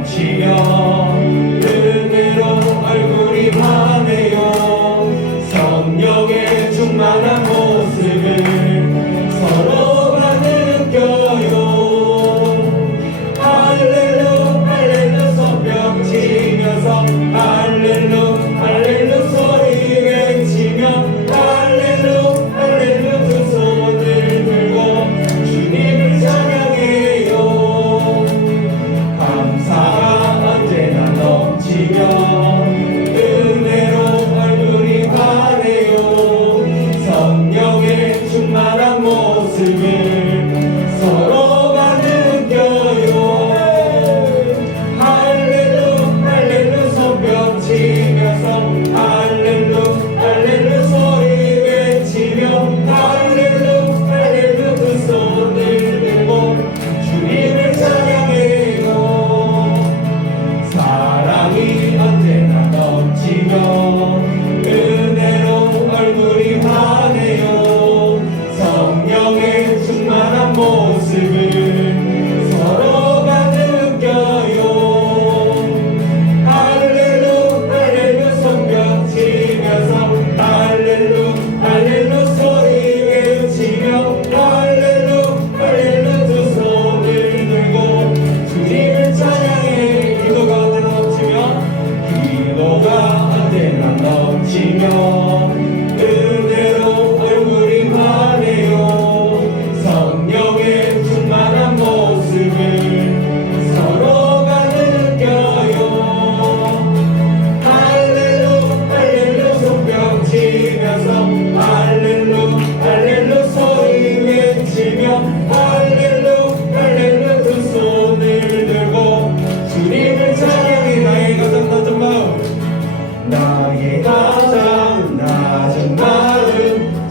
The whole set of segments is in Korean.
넘치며 은혜로 얼굴이 환해요. 성령의 충만한 모습을 서로가 느껴요. 할렐루 할렐루 손뼉 치면서 할렐루 할렐루 소리 외치며 할렐루 할렐루 두 손을 들고 주님을 찬양해요. 감사가 언제나 넘치며 은혜로 얼굴이 환해요. 성령의 충만한 모습을 서로가 느껴요. 할렐루 할렐루 손뼉 치면서 할렐루 할렐루 소리 외치며 할렐루 할렐루 두 손을 들고 주님을 찬양해요. 사랑이 언제나 넘치며 은혜로 얼굴이 환해요. 성령의 충만한 모습을 서로가 느껴요. 할렐루 할렐루 손뼉 치면서 할렐루 할렐루 소리 외치며 할렐루 할렐루 두 손을 들고 주님을 찬양해. 기도가 언제나 넘치며 기도가 언제나 넘치며 은혜로 얼굴이 환해요. 성령의 충만한 모습을 서로가 느껴요. 할렐루 할렐루 손뼉 치면서 할렐루 할렐루 소리 외치며 할렐루 할렐루 두 손을 들고 주님을 찬양해. 나의 가장 낮은 마음 나의 가장 낮은 마음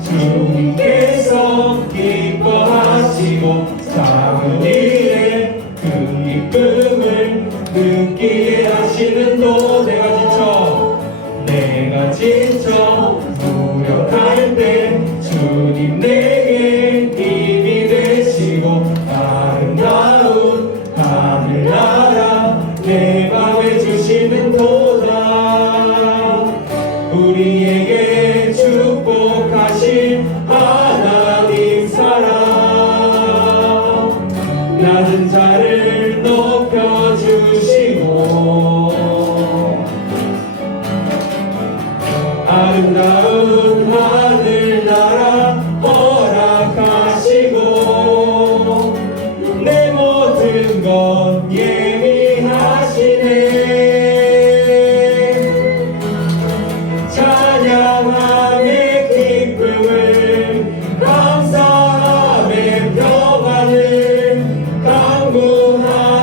주님께서 기뻐하시고 작은 일에 그 기쁨을 느끼게 하시는 도. 내가 지쳐 무력할 때 주님 내게 힘이 되시고 아름다운 하늘나라 내 맘에 주시는 도다. 우리에게 축복하신 하나님 사랑 낮은 자를 높여주시고 아름다운 하늘나라 허락하시고 내 모든 것 예비하시네. 찬양함의 기쁨을 감사함의 평안을 강구하네.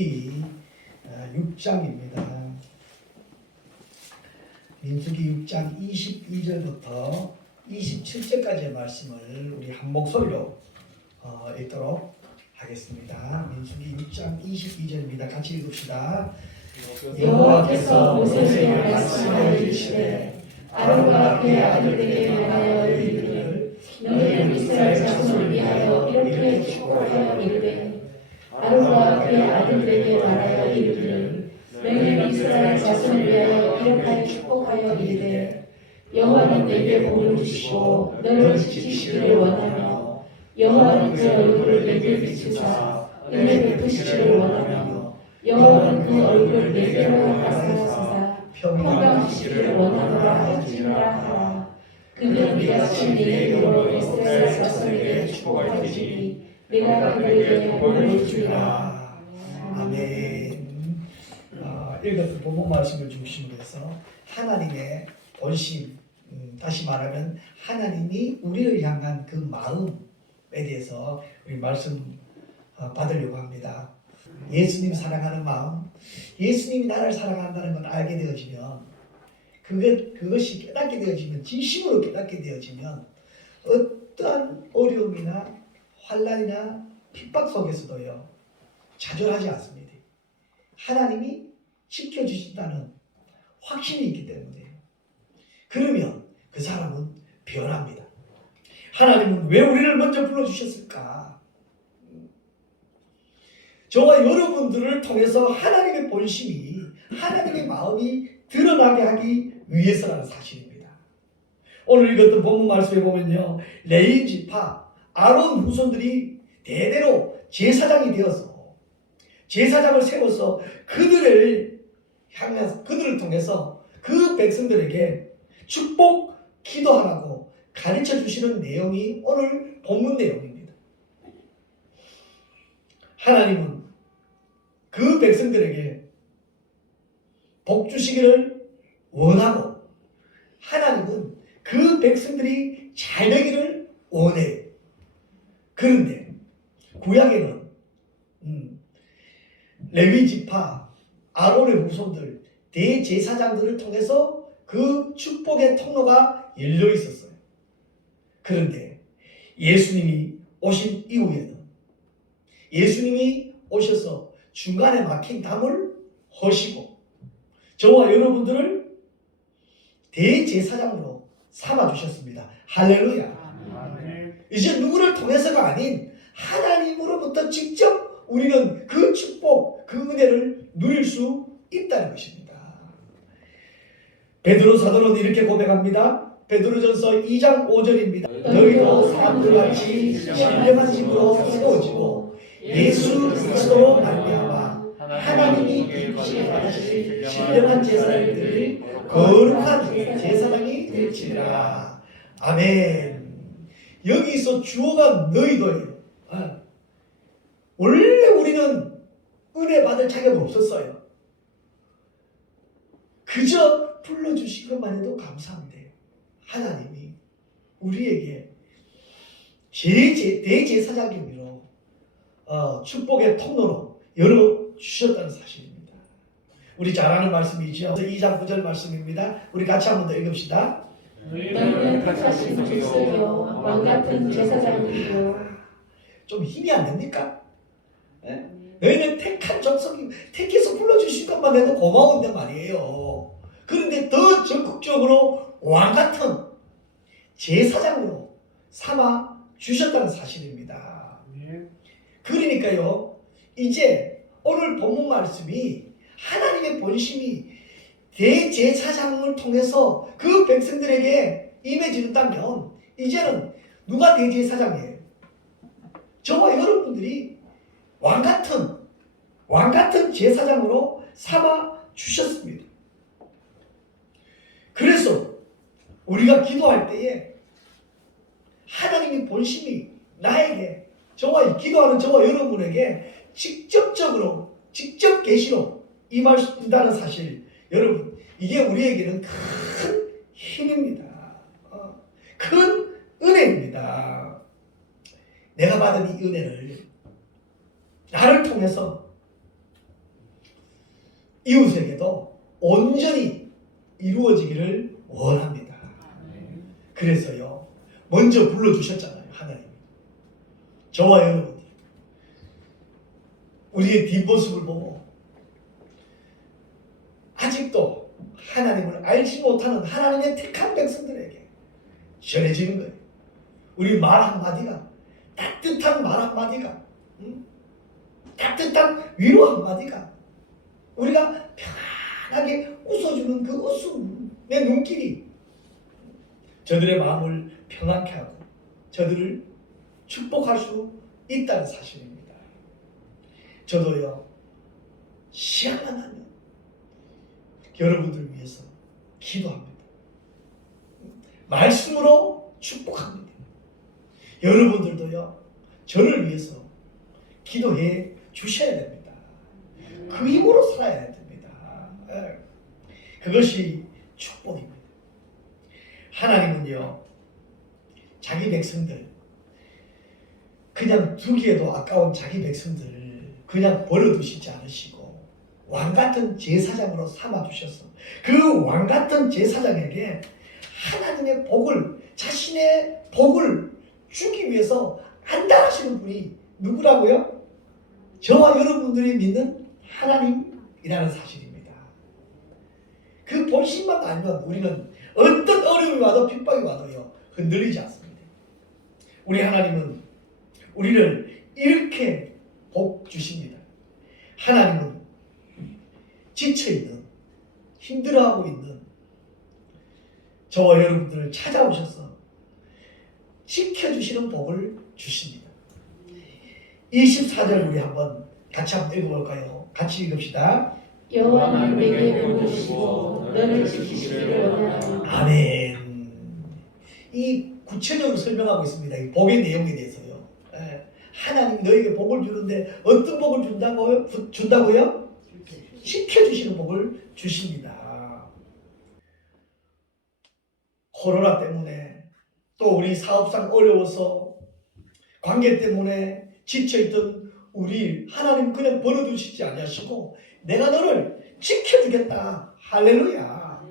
민수기 6장입니다. 민수기 6장 22절부터 27절까지의 말씀을 우리 한 목소리로 읽도록 하겠습니다. 민수기 6장 22절입니다. 같이 읽읍시다. 여호와께서 모세에게 말씀하여 이르시되 아론과 그의 아들에게 말하여 이르기를 너희는 이스라엘 자손을 위하여 이렇게 축복하여 이르되 아론과 그의 아들에게 말하여 이르기를 너희는 이스라엘 자손을 위하여 이렇게 축복하여 이르되 여호와는 내게 복을 주시고 너를 지키시기를 원하며 여호와는 그 얼굴을 내게 비추사 은혜 베푸시기를 원하며 여호와는 그 얼굴을 내게로 가사하시사 평강 주시기를 원하노라 할지니라 하라. 그들은 이같이 내 이름으로 이스라엘 자손에게 축복할지니 내가 그들에게 복을 주리라. 아멘. 읽었던 본문 말씀을 중심으로 해서 하나님의 본심, 다시 말하면 하나님이 우리를 향한 그 마음에 대해서 우리 말씀 받으려고 합니다. 예수님 사랑하는 마음, 예수님이 나를 사랑한다는 걸 알게 되어지면 그것이 깨닫게 되어지면, 진심으로 깨닫게 되어지면 어떠한 어려움이나 환난이나 핍박 속에서도요 좌절하지 않습니다. 하나님이 지켜주신다는 확신이 있기 때문에요. 그러면 그 사람은 변합니다. 하나님은 왜 우리를 먼저 불러주셨을까? 저와 여러분들을 통해서 하나님의 본심이, 하나님의 마음이 드러나게 하기 위해서라는 사실입니다. 오늘 읽었던 본문 말씀에 보면요, 레위 지파 아론 후손들이 대대로 제사장이 되어서 제사장을 세워서 그들을 통해서 그 백성들에게 축복 기도하라고 가르쳐 주시는 내용이 오늘 본문 내용입니다. 하나님은 그 백성들에게 복 주시기를 원하고, 하나님은 그 백성들이 잘 되기를 원해요. 그런데 구약에는 레위 지파 아론의 후손들 대제사장들을 통해서 그 축복의 통로가 열려 있었어요. 그런데 예수님이 오신 이후에는, 예수님이 오셔서 중간에 막힌 담을 허시고 저와 여러분들을 대제사장으로 삼아주셨습니다. 할렐루야. 이제 누구를 통해서가 아닌 하나님으로부터 직접 우리는 그 축복, 그 은혜를 누릴 수 있다는 것입니다. 베드로 사도는 이렇게 고백합니다. 베드로전서 2장 5절입니다. 너희도 사람들같이 신령한 집으로 세워지고 예수 그리스도로 말미암아 하나님이 기쁘시게 받으실 신령한 제사를 드릴 거룩한 제사장이 될지니라. 아멘. 여기서 주어가 너희도예요. 원래 우리는 은혜 받을 자격이 없었어요. 그저 불러주신 것만 해도 감사한데 하나님이 우리에게 대제사장님으로 축복의 통로로 열어주셨다는 사실입니다. 우리 잘 아는 말씀이죠. 2장 9절 말씀입니다. 우리 같이 한번 더 읽읍시다. 너희는 택하신 족속이요 왕같은 제사장들이요. 좀 힘이 안 됩니까? 네? 너희는 택한 족속이, 택해서 불러주신 것만 해도 고마운데 말이에요. 그런데 더 적극적으로 왕같은 제사장으로 삼아 주셨다는 사실입니다. 그러니까요, 이제 오늘 본문 말씀이 하나님의 본심이 대제사장을 통해서 그 백성들에게 임해진다면 이제는 누가 대제사장이에요? 저와 여러분들이 왕같은 제사장으로 삼아 주셨습니다. 그래서 우리가 기도할 때에 하나님의 본심이 나에게, 저와 기도하는 저와 여러분에게 직접 계시로 임하신다는 사실, 여러분, 이게 우리에게는 큰 힘입니다. 큰 은혜입니다. 내가 받은 이 은혜를 나를 통해서 이웃에게도 온전히 이루어지기를 원합니다. 그래서요, 먼저 불러주셨잖아요, 하나님. 저와 여러분들, 우리의 뒷모습을 보고 아직도 하나님을 알지 못하는 하나님의 택한 백성들에게 전해지는 거예요. 우리 말 한마디가, 따뜻한 말 한마디가, 따뜻한 위로 한마디가, 우리가 편안하게 웃어주는 그 웃음의 눈길이 저들의 마음을 평안케 하고 저들을 축복할 수 있다는 사실입니다. 저도요, 시간만 나면 여러분들 위해서 기도합니다. 말씀으로 축복합니다. 여러분들도요, 저를 위해서 기도해 주셔야 됩니다. 그 힘으로 살아야 됩니다. 그것이 축복입니다. 하나님은요, 자기 백성들, 그냥 두기에도 아까운 자기 백성들 그냥 버려두시지 않으시고 왕같은 제사장으로 삼아주셔서 그 왕같은 제사장에게 하나님의 복을, 자신의 복을 주기 위해서 안달하시는 분이 누구라고요? 저와 여러분들이 믿는 하나님이라는 사실입니다. 그 본심만 알면 우리는 어떤 어려움이 와도 핍박이 와도요, 흔들리지 않습니다. 우리 하나님은 우리를 이렇게 복 주십니다. 하나님은 지쳐있는, 힘들어하고 있는 저와 여러분들을 찾아오셔서 지켜주시는 복을 주십니다. 24절 우리 한번 같이 한번 읽어볼까요? 같이 읽읍시다. 여호와는 내게 복을 주시고 너를 지키시기를 원하노니. 아멘. 이 구체적으로 설명하고 있습니다. 이 복의 내용에 대해서요. 하나님 너에게 복을 주는데 어떤 복을 준다고요? 지켜주시는 복을 주십니다. 코로나 때문에 또 우리 사업상 어려워서 관계 때문에 지쳐있던 우리 하나님 그냥 버려두시지 아니하시고 내가 너를 지켜주겠다. 할렐루야.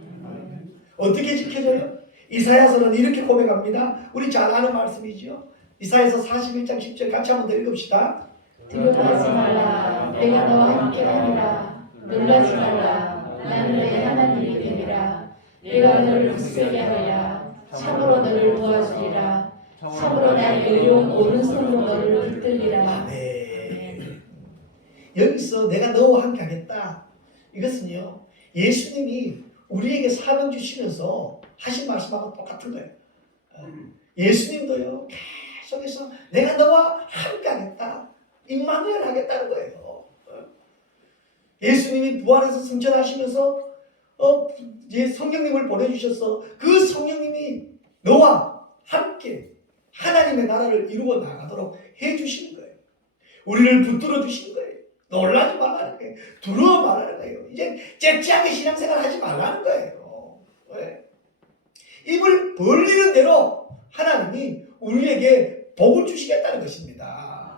어떻게 지켜줘요? 이사야서는 이렇게 고백합니다. 우리 잘 아는 말씀이죠. 이사야서 41장 10절 같이 한번 더 읽읍시다. 두려워하지 말라. 내가 너와 함께하리라. 놀라지 말라. 나는 내 하나님이 됨이라. 내가 너를 굳세게 하리라. 참으로 너를 도와주리라. 참으로 나의 의로운 오른손으로 너를 붙들리라. 네. 여기서 내가 너와 함께 하겠다. 이것은요, 예수님이 우리에게 사명 주시면서 하신 말씀하고 똑같은 거예요. 예수님도요, 계속해서 내가 너와 함께 하겠다. 임마누엘 하겠다는 거예요. 예수님이 부활해서 승천하시면서 성령님을 보내주셔서 그 성령님이 너와 함께 하나님의 나라를 이루어 나가도록 해주시는 거예요. 우리를 붙들어 주시는 거예요. 놀라지 말라는 거예요. 두려워 말라는 거예요. 이제 째째하게 신앙생활 하지 말라는 거예요. 왜? 입을 벌리는 대로 하나님이 우리에게 복을 주시겠다는 것입니다.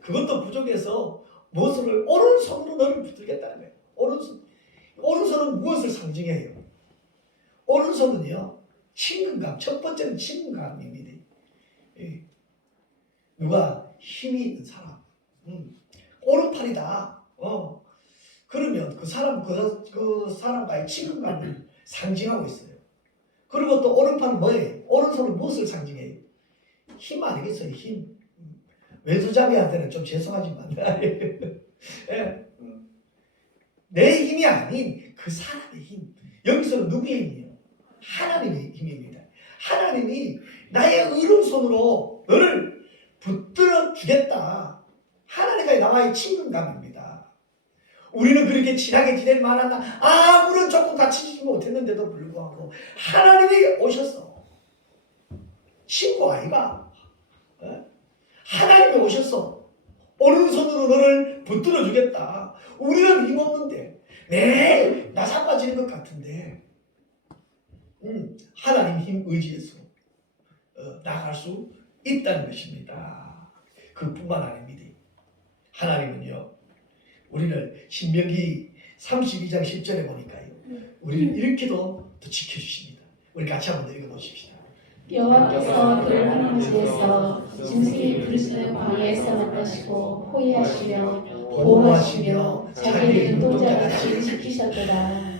그것도 부족해서 무엇을 오른손으로 너를 붙들겠다는 거예요. 오른손은 무엇을 상징해요? 오른손은요, 친근감. 첫 번째는 친근감입니다. 누가 힘이 있는 사람, 오른팔이다. 그러면 그 사람과의 친근감을 상징하고 있어요. 그리고 또 오른팔은 뭐예요? 오른손은 무엇을 상징해요? 힘 아니겠어요? 힘. 왼손잡이한테는 좀 죄송하지만 내 힘이 아닌 그 사람의 힘. 여기서는 누구의 힘이에요? 하나님의 힘입니다. 하나님이 나의 오른손으로 너를 붙들어 주겠다. 하나님과의 나와의 친근감입니다. 우리는 그렇게 친하게 지낼 만한 아무런 조건 갖추지 못했는데도 불구하고 하나님이 오셔서 친구 아이가 하나님이 오셔서 오른손으로 너를 붙들어 주겠다. 우리는 힘없는데 매일 나사빠지는 것 같은데 하나님 힘 의지해서 나갈 수 있다는 것입니다. 그뿐만 아닙니다. 하나님은요, 우리를 신명기 32장 10절에 보니까요. 우리를 이렇게도 또 지켜주십니다. 우리 같이 한번 더 읽어보십시다. 여호와께서 그를 황무지에서 짐승이 부르짖는 광야에서 만나시고 호위하시며 보호하시며 자기의 눈동자같이 지키셨도다.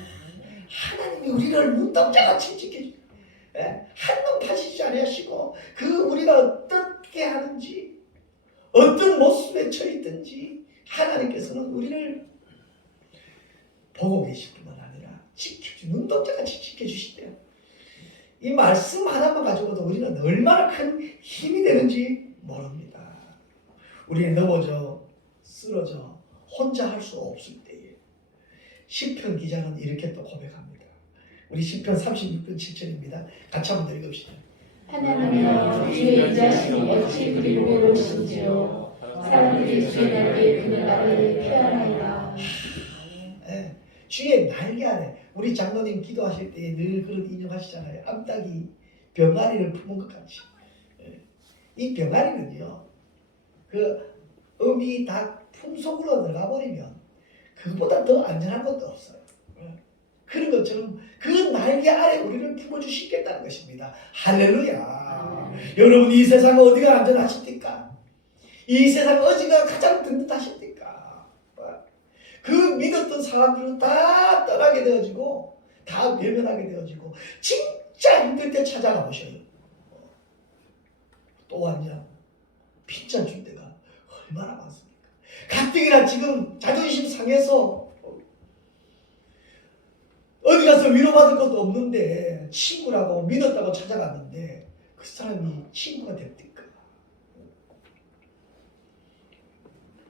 하나님이 우리를 눈동자같이 지켜주십니다. 한눈 파시지 아니하시고 그 우리가 어떻게 하는지 어떤 모습에 처했든지 하나님께서는 우리를 보고 계실 뿐만 아니라 눈동자같이 지켜주시대요. 이 말씀 하나만 가지고도 우리는 얼마나 큰 힘이 되는지 모릅니다. 우리는 넘어져 쓰러져 혼자 할 수 없을 때에 시편 기자는 이렇게 또 고백합니다. 우리 시편 36편 7절입니다. 같이 한번 읽읍시다. 하나님이여 주의 인자심이 어찌 그리 외로우신지요 사람들이 주의 날개에 그는 나를 피하나이다. 주의 날개 아래 우리 장로님 기도하실 때 늘 그런 인용하시잖아요. 암탉이 병아리를 품은 것 같이. 이 병아리는요, 그 어미 닭 품속으로 들어가 버리면 그보다 더 안전한 것도 없어요. 그런 것처럼 그 날개 아래 우리를 품어주시겠다는 것입니다. 할렐루야. 여러분, 이 세상 어디가 안전하십니까? 이 세상 어디가 가장 든든하십니까? 그 믿었던 사람들은 다 떠나게 되어지고 다 외면하게 되어지고 진짜 힘들 때 찾아가 보셔요. 또 왔냐? 핀잔 준 데가 얼마나 많습니까? 가뜩이나 지금 자존심 상해서 어디 가서 위로받을 것도 없는데 친구라고 믿었다고 찾아갔는데 그 사람이 친구가 됩니까?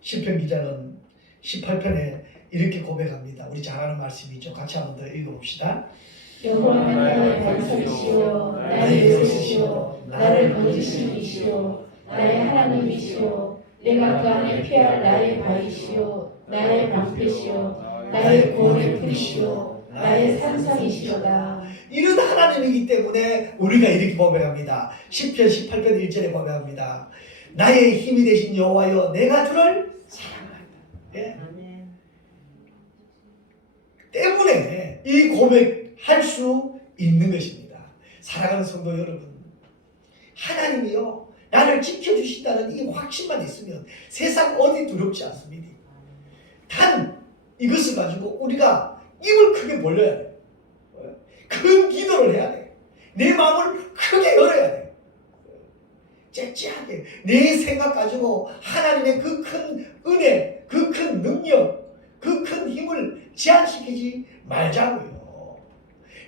시편 기자는 18편에 이렇게 고백합니다. 우리 잘 아는 말씀이죠. 같이 한번 더 읽어봅시다. 여호와는 나의 반석이시오 나의 요새시오 나를 건지신 이시오 나의 하나님이시오 내가 그 안에 피할 나의 바위시오 나의 방패시오 나의 구원의 풀이시오 나의 산성이시오다. 이런 하나님이기 때문에 우리가 이렇게 고백합니다. 10편 18편 1절에 고백합니다. 나의 힘이 되신 여호와여 내가 주를 사랑한다. 예? 때문에 이 고백할 수 있는 것입니다. 사랑하는 성도 여러분, 하나님이요 나를 지켜주신다는 이 확신만 있으면 세상 어디 두렵지 않습니다. 단 이것을 가지고 우리가 입을 크게 벌려야 돼. 큰 기도를 해야 돼. 내 마음을 크게 열어야 돼. 째째하게 내 생각 가지고 하나님의 그 큰 은혜, 그 큰 능력, 그 큰 힘을 제한시키지 말자고요.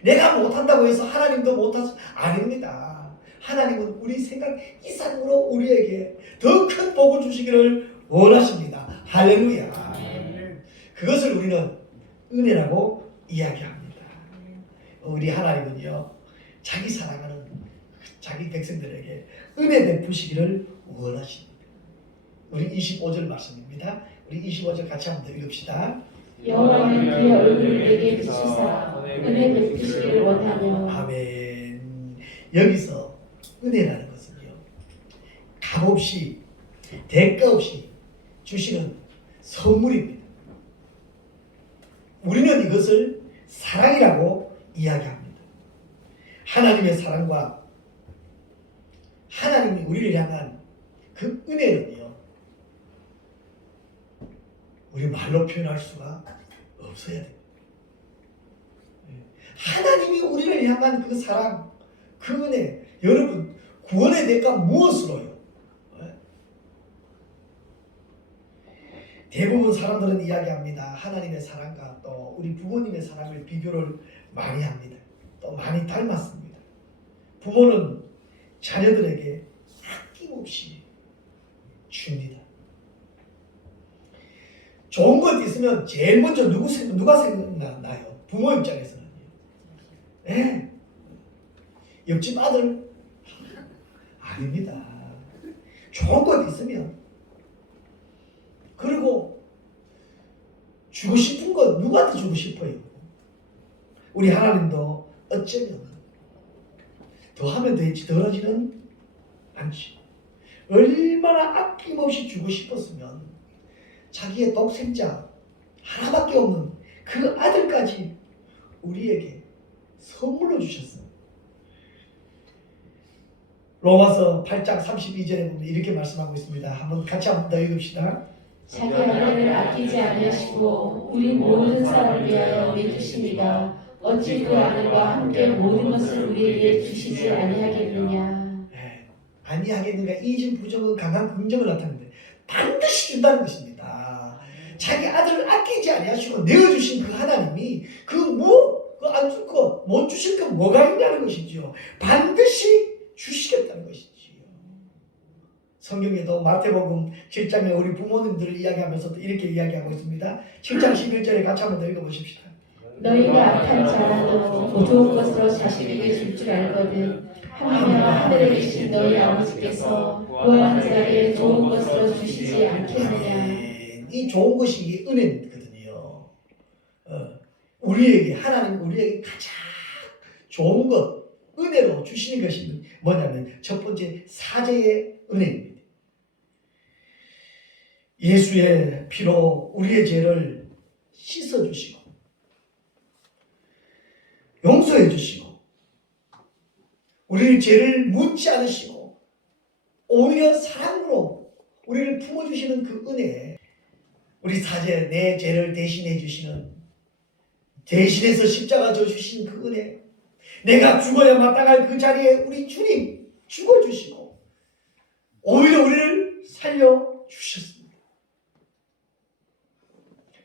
내가 못한다고 해서 하나님도 못하지 아닙니다. 하나님은 우리 생각 이상으로 우리에게 더 큰 복을 주시기를 원하십니다. 할렐루야. 그것을 우리는 은혜라고 이야기합니다. 우리 하나님은요 자기 사랑하는 자기 백성들에게 은혜 베푸시기를 원하십니다. 우리 25절 말씀입니다. 우리 25절 같이 한번 더 읽읍시다. 여호와는 그의 얼굴을 내게 비추사 은혜 베푸시기를 원하며. 아멘. 여기서 은혜라는 것은요 값없이 대가 없이 주시는 선물입니다. 우리는 이것을 사랑이라고 이야기합니다. 하나님의 사랑과 하나님이 우리를 향한 그 은혜는요 우리 말로 표현할 수가 없어야 됩니다. 하나님이 우리를 향한 그 사랑, 그 은혜, 여러분 구원의 대가 무엇으로요? 대부분 사람들은 이야기합니다. 하나님의 사랑과 또 우리 부모님의 사랑을 비교를 많이 합니다. 또 많이 닮았습니다. 부모는 자녀들에게 아낌없이 줍니다. 좋은 것 있으면 제일 먼저 누가 생각나요? 부모 입장에서는. 네. 옆집 아들? 아닙니다. 좋은 것 있으면 그리고 주고 싶은 것 누구한테 주고 싶어요? 우리 하나님도 어쩌면 더 하면 되지 덜하지는 않지. 얼마나 아낌없이 주고 싶었으면 자기의 독생자 하나밖에 없는 그 아들까지 우리에게 선물로 주셨어요. 로마서 8장 32절에 보면 이렇게 말씀하고 있습니다. 한번 같이 한번 더 읽읍시다. 자기 아들을 아끼지 아니하시고 우리 모든 사람을 위하여 내주시니가 어찌 그 아들과 함께 모든 것을 우리에게 주시지 아니하겠느냐. 네, 아니하겠는가? 이 좀 부정은 강한 긍정을 나타내는데 반드시 준다는 것입니다. 자기 아들을 아끼지 아니하시고 내어주신 그 하나님이 안 줄 것, 못 주실 것 뭐가 있냐는 것이지요. 반드시 주시겠다는 것이지요. 성경에도 마태복음 7장에 우리 부모님들을 이야기하면서도 이렇게 이야기하고 있습니다. 7장 11절에 같이 한번 더 읽어보십시다. 너희가 악한 자라도 좋은 것으로 자식에게 줄 알거든 하물며 하늘에 계신 너희 아버지께서 구하는 자에게 좋은 것으로 주시지 않겠느냐. 이 좋은 것이 이게 은혜거든요. 하나님 우리에게 가장 좋은 것, 은혜로 주시는 것이 뭐냐면 첫 번째 사죄의 은혜입니다. 예수의 피로 우리의 죄를 씻어주시고 용서해 주시고 우리의 죄를 묻지 않으시고 오히려 사랑으로 우리를 품어주시는 그 은혜, 우리 사죄, 내 죄를 대신해 주시는, 대신해서 십자가 져 주신 그 은혜, 내가 죽어야 마땅할 그 자리에 우리 주님 죽어주시고 오히려 우리를 살려주셨습니다.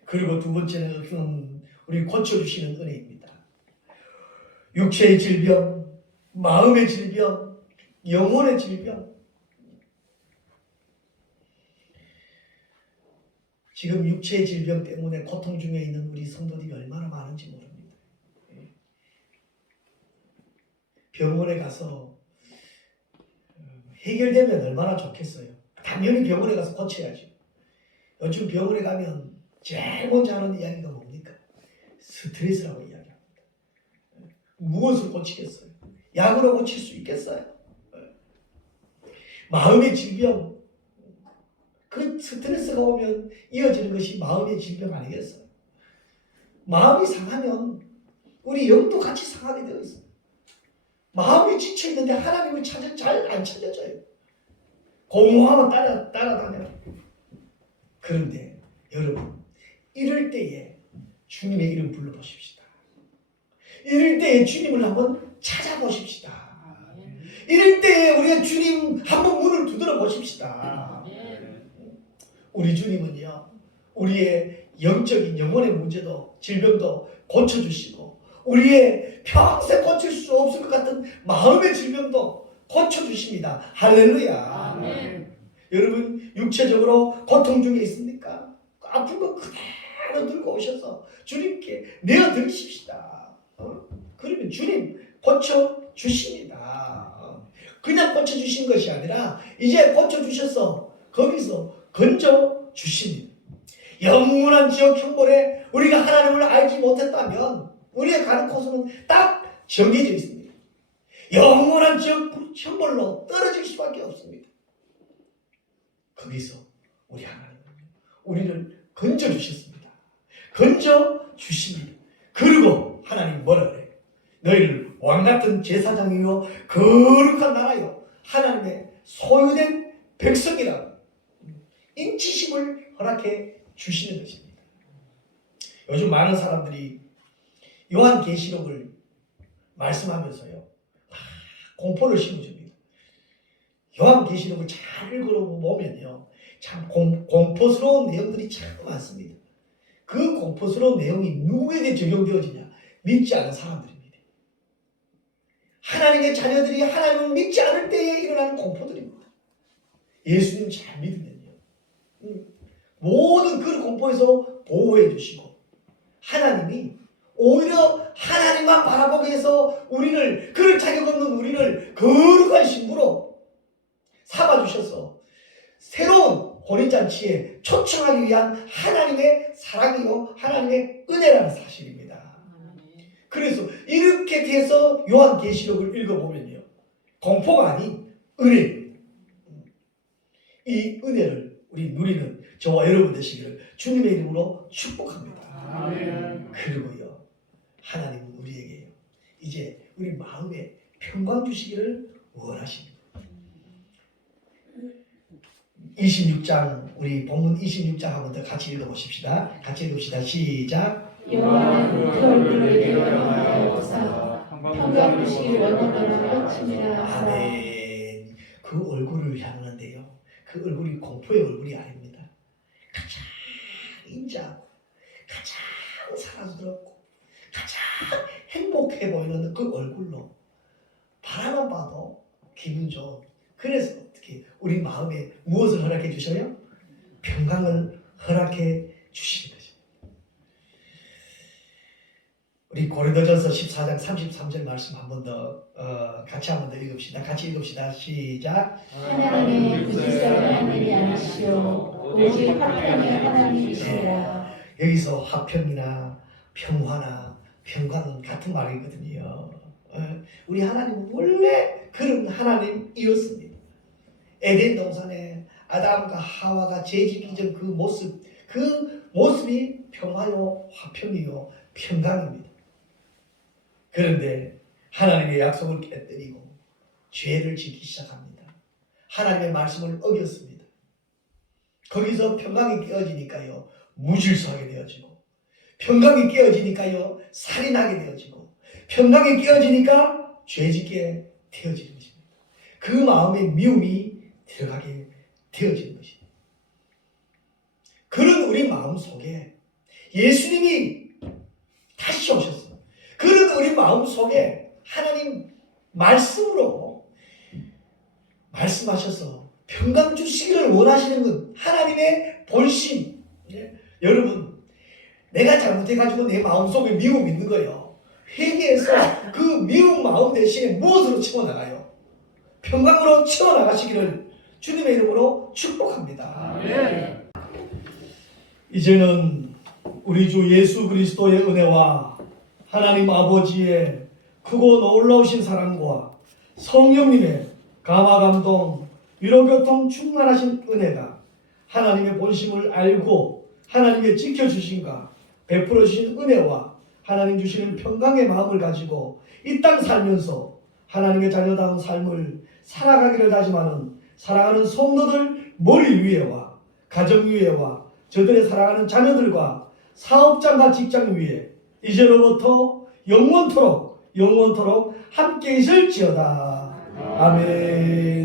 그리고 두 번째는 우리 고쳐주시는 은혜입니다. 육체의 질병, 마음의 질병, 영혼의 질병. 지금 육체의 질병 때문에 고통 중에 있는 우리 성도들이 얼마나 많은지 모릅니다. 병원에 가서 해결되면 얼마나 좋겠어요. 당연히 병원에 가서 고쳐야죠. 요즘 병원에 가면 제일 먼저 하는 이야기가 뭡니까? 스트레스라고 이야기합니다. 무엇을 고치겠어요? 약으로 고칠 수 있겠어요? 마음의 질병, 그 스트레스가 오면 이어지는 것이 마음의 질병 아니겠어요? 마음이 상하면 우리 영도 같이 상하게 되어 있어요. 마음이 지쳐있는데 하나님을 잘 안 찾아져요. 공허하면 따라다녀요. 그런데 여러분, 이럴 때에 주님의 이름 불러보십시다. 이럴 때에 주님을 한번 찾아보십시다. 이럴 때에 우리가 주님 한번 문을 두드려 보십시다. 우리 주님은요, 우리의 영적인 영혼의 문제도 질병도 고쳐주시고 우리의 평생 고칠 수 없을 것 같은 마음의 질병도 고쳐주십니다. 할렐루야. 아멘. 여러분, 육체적으로 고통 중에 있습니까? 아픈 거 그대로 들고 오셔서 주님께 내어드리십시다. 그러면 주님 고쳐주십니다. 그냥 고쳐주신 것이 아니라 이제 고쳐주셔서 거기서 건져주십니다. 영원한 지옥 형벌에 우리가 하나님을 알지 못했다면 우리의 가는 코스는 딱 정해져 있습니다. 영원한 지옥 형벌로 떨어질 수밖에 없습니다. 거기서 우리 하나님은 우리를 건져주셨습니다. 건져주십니다. 그리고 하나님 뭐라 그래요? 너희를 왕같은 제사장이요 거룩한 나라요 하나님의 소유된 백성이라고 인치심을 허락해 주시는 것입니다. 요즘 많은 사람들이 요한계시록을 말씀하면서요 공포를 심어줍니다. 요한계시록을 잘 읽어보면요 참 공포스러운 내용들이 참 많습니다. 그 공포스러운 내용이 누구에게 적용되어지냐? 믿지 않은 사람들입니다. 하나님의 자녀들이 하나님을 믿지 않을 때에 일어나는 공포들입니다. 예수님 잘 믿으면요 모든 그 공포에서 보호해 주시고 하나님이 오히려 하나님만 바라보게 해서 우리를, 그럴 자격 없는 우리를 거룩한 신부로 삼아주셔서 새로운 혼인잔치에 초청하기 위한 하나님의 사랑이요 하나님의 은혜라는 사실입니다. 그래서 이렇게 돼서 요한계시록을 읽어보면요 공포가 아닌 은혜입니다. 이 은혜를 우리 누리는 저와 여러분 되시기를 주님의 이름으로 축복합니다. 아멘. 그리고요, 하나님은 우리에게 이제 우리 마음에 평강 주시기를 원하십니다. 26장, 우리 본문 26장 한번 더 같이 읽어보십시다. 같이 읽읍시다. 시작. 여호와는 그 얼굴을 내게 열어하옵소서. 평강 주시기를 원하노라 외치니라 하라. 아멘. 그 얼굴을 향하는데요, 그 얼굴이 공포의 얼굴이 아닙니다. 가장 인자하고 가장 사랑스럽고 가장 행복해 보이는 그 얼굴로 바라만 봐도 기분 좋은, 그래서 어떻게 우리 마음에 무엇을 허락해 주셔요? 평강을 허락해 주시는 거죠. 우리 고린도전서 14장 33절 말씀 한 번 더 같이 한 번 더 읽읍시다. 같이 읽읍시다. 시작. 하나님의 부지런한 하나님이 아니시오 오직 화평의 하나님이시라. 여기서 화평이나 평화나 평강은 같은 말이거든요. 우리 하나님은 원래 그런 하나님이었습니다. 에덴 동산에 아담과 하와가 죄짓기 전 그 모습이 평화요, 화평이요, 평강입니다. 그런데 하나님의 약속을 깨뜨리고 죄를 짓기 시작합니다. 하나님의 말씀을 어겼습니다. 거기서 평강이 깨어지니까요, 무질서하게 되어지고, 평강이 깨어지니까요, 살인하게 되어지고, 평강이 깨어지니까 죄짓게 되어지는 것입니다. 그 마음에 미움이 들어가게 되어지는 것입니다. 그런 우리 마음 속에 예수님이 다시 오셨어요. 그런 우리 마음 속에 하나님 말씀으로 말씀하셔서 평강 주시기를 원하시는 건 하나님의 본심. 여러분, 내가 잘못해가지고 내 마음속에 미움이 있는 거예요. 회개해서 그 미운 마음 대신에 무엇으로 채워나가요? 평강으로 채워나가시기를 주님의 이름으로 축복합니다. 아멘. 이제는 우리 주 예수 그리스도의 은혜와 하나님 아버지의 크고 놀라우신 사랑과 성령님의 감화 감동 위로 교통 충만하신 은혜가 하나님의 본심을 알고 하나님의 지켜주신가 베풀어 주신 은혜와 하나님 주시는 평강의 마음을 가지고 이 땅 살면서 하나님의 자녀다운 삶을 살아가기를 다짐하는 사랑하는 성도들 머리 위에와 가정 위에와 저들의 사랑하는 자녀들과 사업장과 직장 위에 이제로부터 영원토록 함께 있을지어다. 아멘.